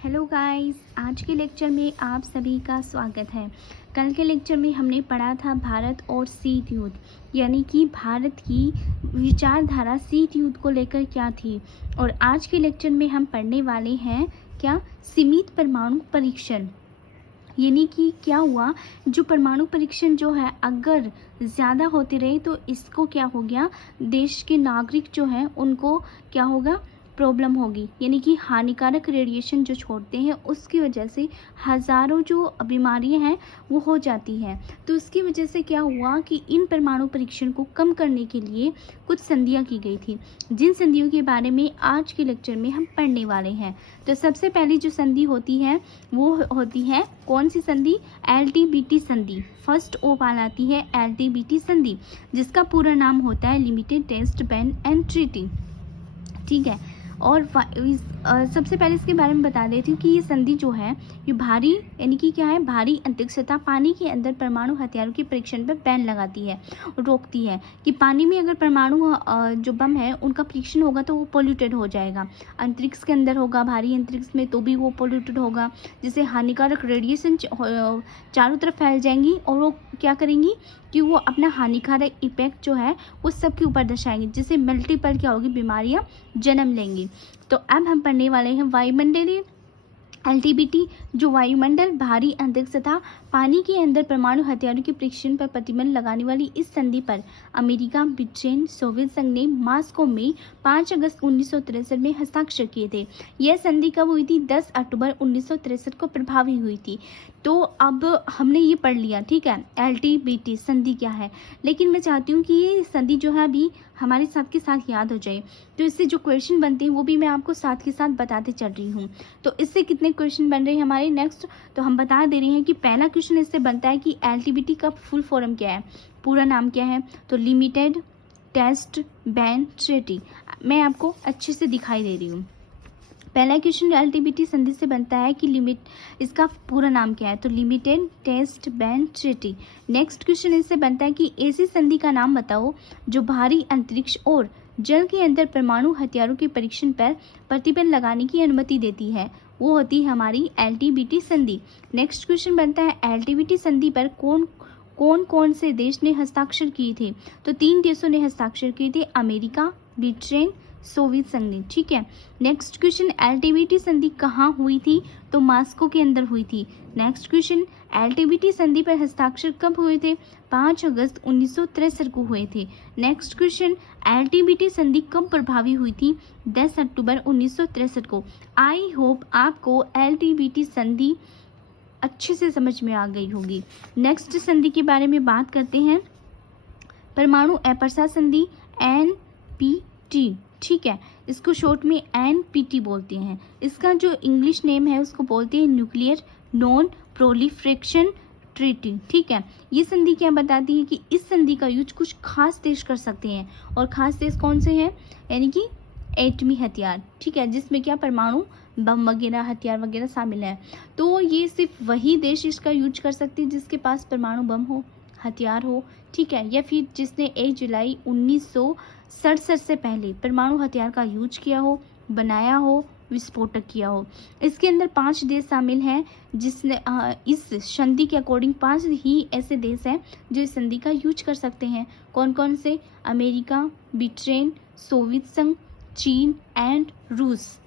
Hello guys, आज के lecture में आप सभी का स्वागत है। कल के लेक्चर में हमने पढ़ा था भारत और शीत युद्ध, यानी कि भारत की विचारधारा शीत युद्ध को लेकर क्या थी। और आज के लेक्चर में हम पढ़ने वाले हैं क्या, सीमित परमाणु परीक्षण। यानी कि क्या हुआ, जो परमाणु परीक्षण जो है अगर ज़्यादा होते रहे तो इसको क्या हो गया, देश के नागरिक जो हैं उनको क्या होगा, प्रॉब्लम होगी। यानी कि हानिकारक रेडिएशन जो छोड़ते हैं उसकी वजह से हज़ारों जो बीमारियां हैं वो हो जाती हैं। तो उसकी वजह से क्या हुआ कि इन परमाणु परीक्षण को कम करने के लिए कुछ संधियां की गई थी, जिन संधियों के बारे में आज के लेक्चर में हम पढ़ने वाले हैं। तो सबसे पहली जो संधि होती है वो होती है कौन सी संधि, LTBT संधि। फर्स्ट ऑफ ऑल आती है LTBT संधि, जिसका पूरा नाम होता है limited test ban and treaty. ठीक है, और सबसे पहले इसके बारे में बता देती हूँ कि ये संधि जो है ये भारी, यानी कि क्या है, भारी अंतरिक्ष तथा पानी के अंदर परमाणु हथियारों के परीक्षण पर बैन लगाती है, रोकती है कि पानी में अगर परमाणु जो बम है उनका परीक्षण होगा तो वो पोल्यूटेड हो जाएगा। अंतरिक्ष के अंदर होगा, भारी अंतरिक्ष में, तो भी वो पोल्यूटेड होगा, जिससे हानिकारक रेडिएशन चारों तरफ फैल जाएंगी और वो क्या करेंगी कि वो अपना हानिकारक इफेक्ट जो है वो सबके ऊपर दर्शाएंगे, जिससे मल्टीपल क्या होगी, बीमारियां जन्म लेंगी। तो अब हम पढ़ने वाले हैं वायुमंडलीय LTBT, जो वायुमंडल, भारी अंतरिक्ष तथा पानी के अंदर परमाणु हथियारों के परीक्षण पर प्रतिबंध लगाने वाली इस संधि पर अमेरिका, ब्रिटेन, सोवियत संघ ने मॉस्को में 5 अगस्त 1963 में हस्ताक्षर किए थे। यह संधि कब हुई थी, 10 अक्टूबर 1963 को प्रभावी हुई थी। तो अब हमने ये पढ़ लिया, ठीक है, LTBT संधि क्या है। लेकिन मैं चाहती हूँ कि ये संधि जो है अभी हमारे साथ के साथ याद हो जाए, तो इससे जो क्वेश्चन बनते हैं वो भी मैं आपको साथ के साथ बताते चल रही हूँ। तो इससे कितने क्वेश्चन बन रहे हैं हमारे नेक्स्ट, तो हम बता दे रहे हैं कि पहला क्वेश्चन इससे बनता है कि LTBT का फुल फॉर्म क्या है, पूरा नाम क्या है। तो लिमिटेड टेस्ट बैन ट्रीटी, मैं आपको अच्छे से दिखाई दे रही हूँ। पहला क्वेश्चन LTBT संधि से बनता है कि इसका पूरा नाम क्या है, तो limited test ban treaty. Next question इससे बनता है कि ऐसी संधि का नाम बताओ जो भारी अंतरिक्ष और जल के अंदर परमाणु हथियारों के परीक्षण पर प्रतिबंध लगाने की अनुमति देती है, वो होती है हमारी LTBT संधि। नेक्स्ट क्वेश्चन बनता है LTBT संधि पर कौन से देश ने हस्ताक्षर किए थे, तो 3 देशों ने हस्ताक्षर किए थे, अमेरिका, ब्रिटेन, सोवियत संघ ने। ठीक है, नेक्स्ट क्वेश्चन LTBT संधि कहाँ हुई थी, तो मॉस्को के अंदर हुई थी। नेक्स्ट क्वेश्चन LTBT संधि पर हस्ताक्षर कब हुए थे, 5 अगस्त 1963 को हुए थे। नेक्स्ट क्वेश्चन LTBT संधि कब प्रभावी हुई थी, 10 अक्टूबर 1963 को। आई होप आपको LTBT संधि अच्छे से समझ में आ गई होगी। नेक्स्ट संधि के बारे में बात करते हैं, परमाणु अप्रसार संधि NPT। ठीक है, इसको शॉर्ट में NPT बोलते हैं। इसका जो इंग्लिश नेम है उसको बोलते हैं न्यूक्लियर नॉन प्रोलिफरेशन ट्रीटी। ठीक है, ये संधि क्या बताती है कि इस संधि का यूज कुछ खास देश कर सकते हैं, और खास देश कौन से हैं, यानी कि एटमी हथियार। ठीक है, जिसमें क्या परमाणु बम वगैरह, हथियार वगैरह शामिल है। तो ये सिर्फ वही देश इसका यूज कर सकते हैं जिसके पास परमाणु बम हो, हथियार हो। ठीक है, या फिर जिसने 1 जुलाई 1967 से पहले परमाणु हथियार का यूज किया हो, बनाया हो, विस्फोटक किया हो। इसके अंदर 5 देश शामिल हैं, जिसने इस संधि के अकॉर्डिंग 5 ही ऐसे देश हैं जो इस संधि का यूज कर सकते हैं। कौन कौन से, अमेरिका, ब्रिटेन, सोवियत संघ, चीन एंड रूस।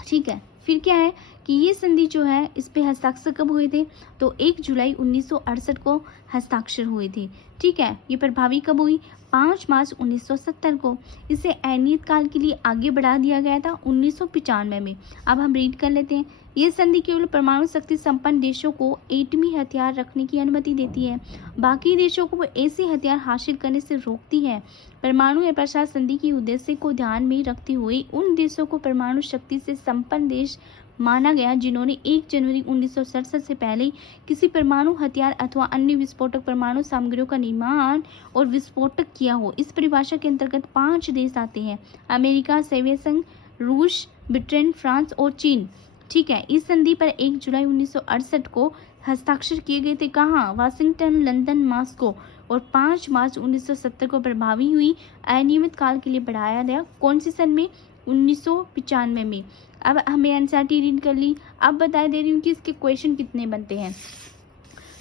ठीक है, फिर क्या है कि ये संधि जो है इस पे हस्ताक्षर कब हुए थे, तो 1 जुलाई 1968 को हस्ताक्षर हुए थे। ठीक है, ये प्रभावी कब हुई, 5 मार्च 1970 को। इसे अनियत काल के लिए आगे बढ़ा दिया गया था 1995 में। अब हम रीड कर लेते हैं। ये संधि केवल परमाणु शक्ति संपन्न देशों को एटमी हथियार रखने की अनुमति देती है, बाकी देशों को ऐसे हथियार हासिल करने से रोकती है। परमाणु अप्रसार संधि के उद्देश्य को ध्यान में रखते हुए उन देशों को परमाणु शक्ति से संपन्न देश माना गया जिन्होंने 1 जनवरी 1967 से पहले किसी परमाणु हथियार अथवा अन्य विस्फोटक परमाणु सामग्रियों का निर्माण और विस्फोटक किया हो। इस परिभाषा के अंतर्गत 5 देश आते हैं, अमेरिका, सोवियत संघ, रूस, ब्रिटेन, फ्रांस और चीन। ठीक है, इस संधि पर 1 जुलाई 1968 को हस्ताक्षर किए गए थे, कहाँ, वाशिंगटन, लंदन, मॉस्को, और 5 मार्च 1970 को प्रभावी हुई। अनियमित काल के लिए बढ़ाया गया, कौन सी सन में, 1995 में। अब हमें एनसीईआरटी रीड कर ली। अब बता दे रही हूँ कि इसके क्वेश्चन कितने बनते हैं।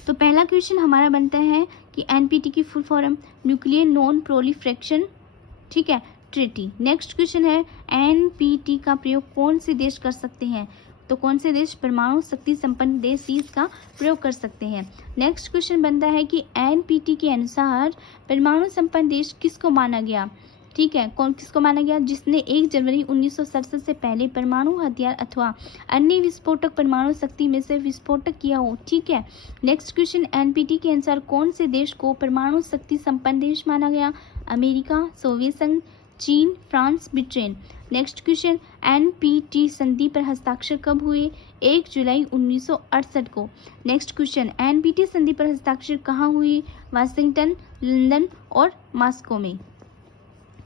तो पहला क्वेश्चन हमारा बनता है कि एनपीटी की full form nuclear non proliferation, ठीक है, ट्रीटी। नेक्स्ट क्वेश्चन है एनपीटी का प्रयोग कौन से देश कर सकते हैं, तो कौन से देश, परमाणु शक्ति संपन्न देश ही इसका प्रयोग कर सकते हैं। नेक्स्ट क्वेश्चन बनता है कि एनपीटी के अनुसार परमाणु संपन्न देश किसको माना गया, ठीक है, कौन किसको माना गया, जिसने 1 जनवरी 1967 से पहले परमाणु हथियार अथवा अन्य विस्फोटक परमाणु शक्ति में से विस्फोटक किया हो, ठीक है। नेक्स्ट क्वेश्चन एनपीटी के अनुसार कौन से देश को परमाणु शक्ति संपन्न देश माना गया, अमेरिका, सोवियत संघ, चीन, France, Britain. Next question NPT संधि पर हस्ताक्षर कब हुए, 1 जुलाई 1968 को। नेक्स्ट क्वेश्चन एनपीटी संधि पर हस्ताक्षर कहाँ हुए, वाशिंगटन, लंदन और मॉस्को में,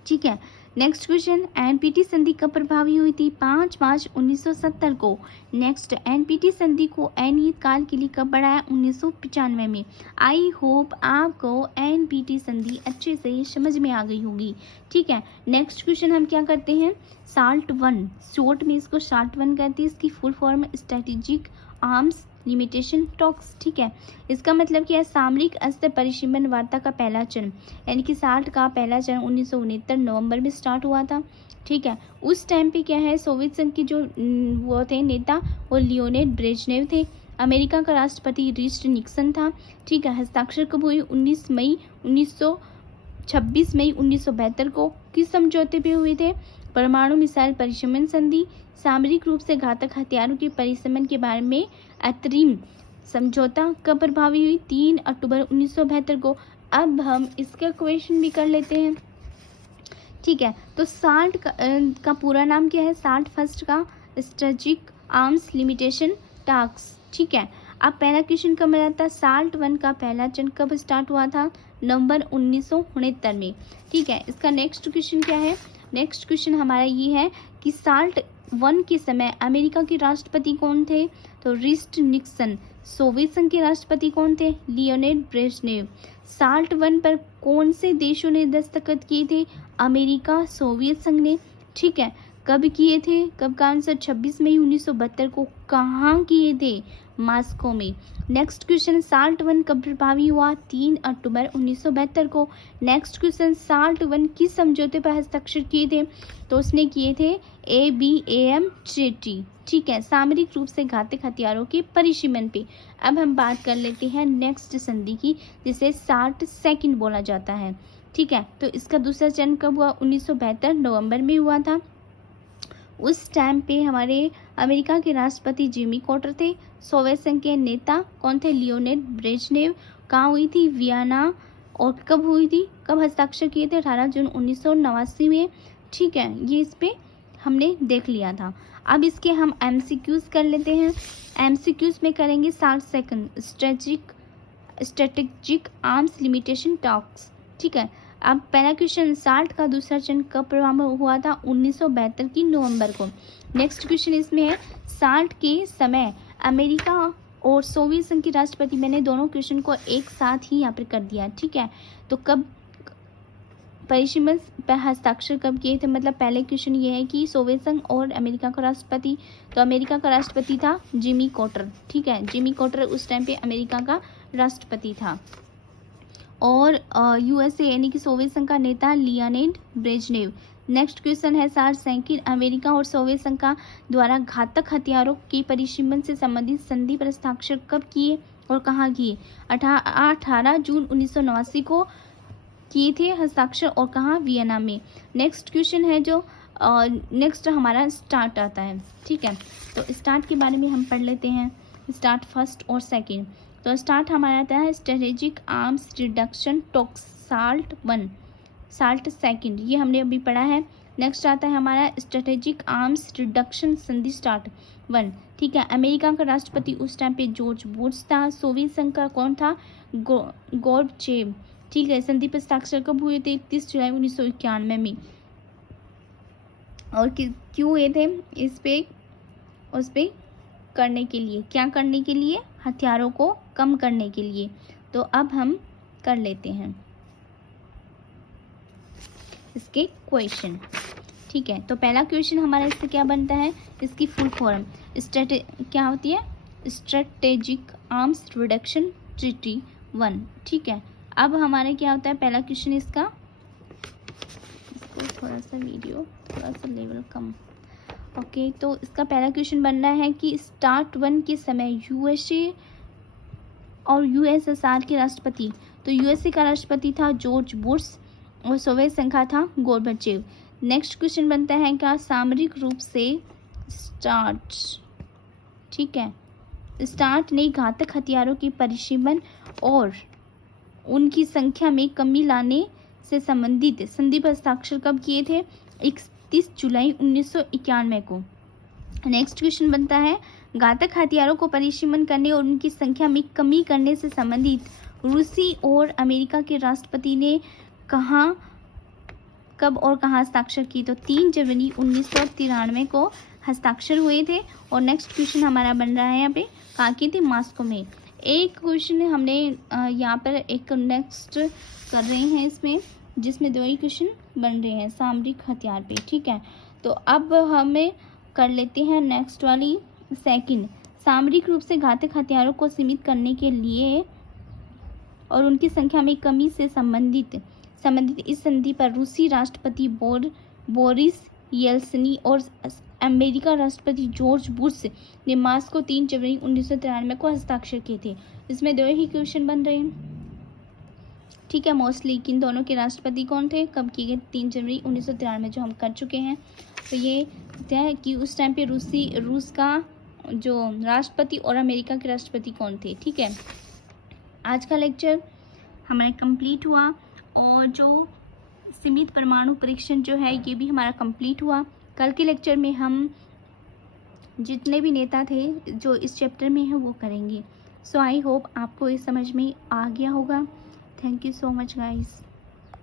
ठीक है। नेक्स्ट क्वेश्चन एनपीटी संधि कब प्रभावी हुई थी, 5 मार्च 1970 को। नेक्स्ट एनपीटी संधि को अनियत काल के लिए कब बढ़ाया, 1995 में। आई होप आपको एनपीटी संधि अच्छे से समझ में आ गई होगी, ठीक है। नेक्स्ट क्वेश्चन हम क्या करते हैं, साल्ट 1, शॉर्ट में इसको साल्ट 1 कहते हैं। इसकी full form strategic arms limitation talks, ठीक है। इसका मतलब क्या है, सामरिक अस्त्र परिसीमन वार्ता का पहला चरण, यानी कि साल्ट का पहला चरण 1969 नवंबर में स्टार्ट हुआ था, ठीक है। उस टाइम पे क्या है, सोवियत संघ की जो वो थे नेता वो लियोनिड ब्रेजनेव थे, अमेरिका का राष्ट्रपति रिचर्ड निक्सन था, ठीक है। हस्ताक्षर कब हुए, 26 मई 1972 को। किस समझौते पे हुए थे, परमाणु मिसाइल परिशमन संधि, सामरिक रूप से घातक हथियारों के परिशमन के बारे में अंतरिम समझौता। कब प्रभावी हुई, 3 अक्टूबर 1972 को। अब हम इसका क्वेश्चन भी कर लेते हैं, ठीक है। तो साल्ट का पूरा नाम क्या है, साल्ट फर्स्ट का स्ट्रेटेजिक आर्म्स लिमिटेशन टास्क, ठीक है। अब पहला क्वेश्चन कब मिला था, साल्ट 1 का पहला चरण कब स्टार्ट हुआ था, नवंबर 1969 में, ठीक है। इसका नेक्स्ट क्वेश्चन क्या है, नेक्स्ट क्वेश्चन हमारा ये है कि साल्ट 1 के समय अमेरिका के राष्ट्रपति कौन थे, तो रिचर्ड निक्सन। सोवियत संघ के राष्ट्रपति कौन थे, लियोनिड ब्रेजनेव। साल्ट 1 पर कौन से देशों ने दस्तखत किए थे, अमेरिका, सोवियत संघ ने, ठीक है। कब किए थे, कब का आंसर, 26 मई 1972 को। कहाँ किए थे, मॉस्को में। नेक्स्ट क्वेश्चन साल्ट 1 कब प्रभावी हुआ, 3 अक्टूबर 1972 को। नेक्स्ट क्वेश्चन साल्ट 1 किस समझौते पर हस्ताक्षर किए थे, तो उसने किए थे ABAM ट्रीटी, ठीक है, सामरिक रूप से घातक हथियारों के परिसीमन पे। अब हम बात कर लेते हैं नेक्स्ट संधि की, जिसे साल्ट सेकंड बोला जाता है, ठीक है। तो इसका दूसरा चरण कब हुआ, 1972 नवंबर में हुआ था। उस टाइम पे हमारे अमेरिका के राष्ट्रपति जिमी कार्टर थे, सोवियत संघ के नेता कौन थे, लियोनिड ब्रेजनेव। कहाँ हुई थी, वियना। और कब हुई थी, कब हस्ताक्षर किए थे, 18 जून 1989 में, ठीक है। ये इस पे हमने देख लिया था। अब इसके हम MCQs कर लेते हैं। MCQs में करेंगे salt second strategic arms limitation talks, ठीक है। अब पहला क्वेश्चन साल्ट का दूसरा चरण कब प्रारंभ हुआ था, 1972 की नवंबर को। नेक्स्ट क्वेश्चन इसमें है साल्ट के समय अमेरिका और सोवियत संघ के राष्ट्रपति, मैंने दोनों क्वेश्चन को एक साथ ही यहाँ पर कर दिया, ठीक है। तो कब परिसीमन पर हस्ताक्षर कब किए थे, मतलब पहले क्वेश्चन ये है कि सोवियत संघ और अमेरिका का राष्ट्रपति, तो अमेरिका का राष्ट्रपति था जिमी कार्टर, ठीक है। जिमी कार्टर उस टाइम पे अमेरिका का राष्ट्रपति था। और USA यानी कि सोवियत संघ का नेता लियोनिड ब्रेजनेव। नेक्स्ट क्वेश्चन है साल्ट सेकंड अमेरिका और सोवियत संघ का द्वारा घातक हथियारों के परिसीमन से संबंधित संधि पर हस्ताक्षर कब किए और कहाँ किए, 18 जून 1989 को किए थे हस्ताक्षर, और कहाँ, वियना में। नेक्स्ट क्वेश्चन है जो नेक्स्ट हमारा स्टार्ट आता है, ठीक है। तो स्टार्ट के बारे में हम पढ़ लेते हैं, स्टार्ट फर्स्ट और सेकंड। तो स्टार्ट हमारा आता है strategic arms reduction talks salt 1, salt second, ये हमने अभी पढ़ा है। नेक्स्ट आता है हमारा स्ट्रेटेजिक आर्म्स रिडक्शन संधि स्टार्ट 1, ठीक है। अमेरिका का राष्ट्रपति उस टाइम पे जॉर्ज बुश था। सोवियत संघ का कौन था, गोर्बचेव, ठीक है। संधि पर हस्ताक्षर कब हुए थे, 31 जुलाई 1991 में। और क्यों हुए थे, इस पे उस पे करने के लिए, क्या करने के लिए, हथियारों को कम करने के लिए। तो अब हम कर लेते हैं इसके क्वेश्चन, ठीक है, तो पहला क्वेश्चन हमारा इससे क्या बनता है, इसकी फुल फॉर्म क्या होती है, स्ट्रेटेजिक आर्म्स रिडक्शन ट्रीटी 1। ठीक है, अब हमारे क्या होता है पहला क्वेश्चन इसका, थोड़ा सा वीडियो थोड़ा सा लेवल कम, ओके। तो इसका पहला क्वेश्चन बन रहा है कि स्टार्ट 1 के समय यूएसए और यूएसएसआर के राष्ट्रपति, तो यूएसए का राष्ट्रपति था जॉर्ज बुश और सोवियत संघ का था गोर्बाचेव। नेक्स्ट क्वेश्चन बनता है क्या, सामरिक रूप से स्टार्ट, ठीक है, स्टार्ट ने घातक हथियारों के परिसीमन और उनकी संख्या में कमी लाने से संबंधित संधि पर हस्ताक्षर कब किए थे, 31 जुलाई 1991 को। नेक्स्ट क्वेश्चन बनता है, घातक हथियारों को परिसीमन करने और उनकी संख्या में कमी करने से संबंधित रूसी और अमेरिका के राष्ट्रपति ने कहाँ, कब और कहाँ हस्ताक्षर की, तो 3 जनवरी 1993 को हस्ताक्षर हुए थे। और नेक्स्ट क्वेश्चन हमारा बन रहा है यहाँ पे, कहाँ की थी, मॉस्को में। एक क्वेश्चन हमने यहाँ पर एक नेक्स्ट कर रहे हैं इसमें, जिसमें 2 ही क्वेश्चन बन रहे हैं सामरिक हथियार पे। ठीक है, तो अब हमें कर लेते हैं नेक्स्ट वाली सेकंड, सामरिक रूप से घातक हथियारों को सीमित करने के लिए और उनकी संख्या में कमी से संबंधित इस संधि पर रूसी राष्ट्रपति बोरिस येल्सिन और अमेरिका राष्ट्रपति जॉर्ज बुश ने मॉस्को 3 जनवरी 1993 को हस्ताक्षर किए थे। इसमें 2 ही क्वेश्चन बन रहे हैं। ठीक है, मोस्टली किन दोनों के राष्ट्रपति कौन थे, कब किए गए, 3 जनवरी 1993 जो हम कर चुके हैं। तो ये क्या है कि उस टाइम पे रूस का जो राष्ट्रपति और अमेरिका के राष्ट्रपति कौन थे। ठीक है, आज का लेक्चर हमारा कंप्लीट हुआ और जो सीमित परमाणु परीक्षण जो है ये भी हमारा कंप्लीट हुआ। कल के लेक्चर में हम जितने भी नेता थे जो इस चैप्टर में है वो करेंगे। सो आई होप आपको ये समझ में आ गया होगा। Thank you so much guys.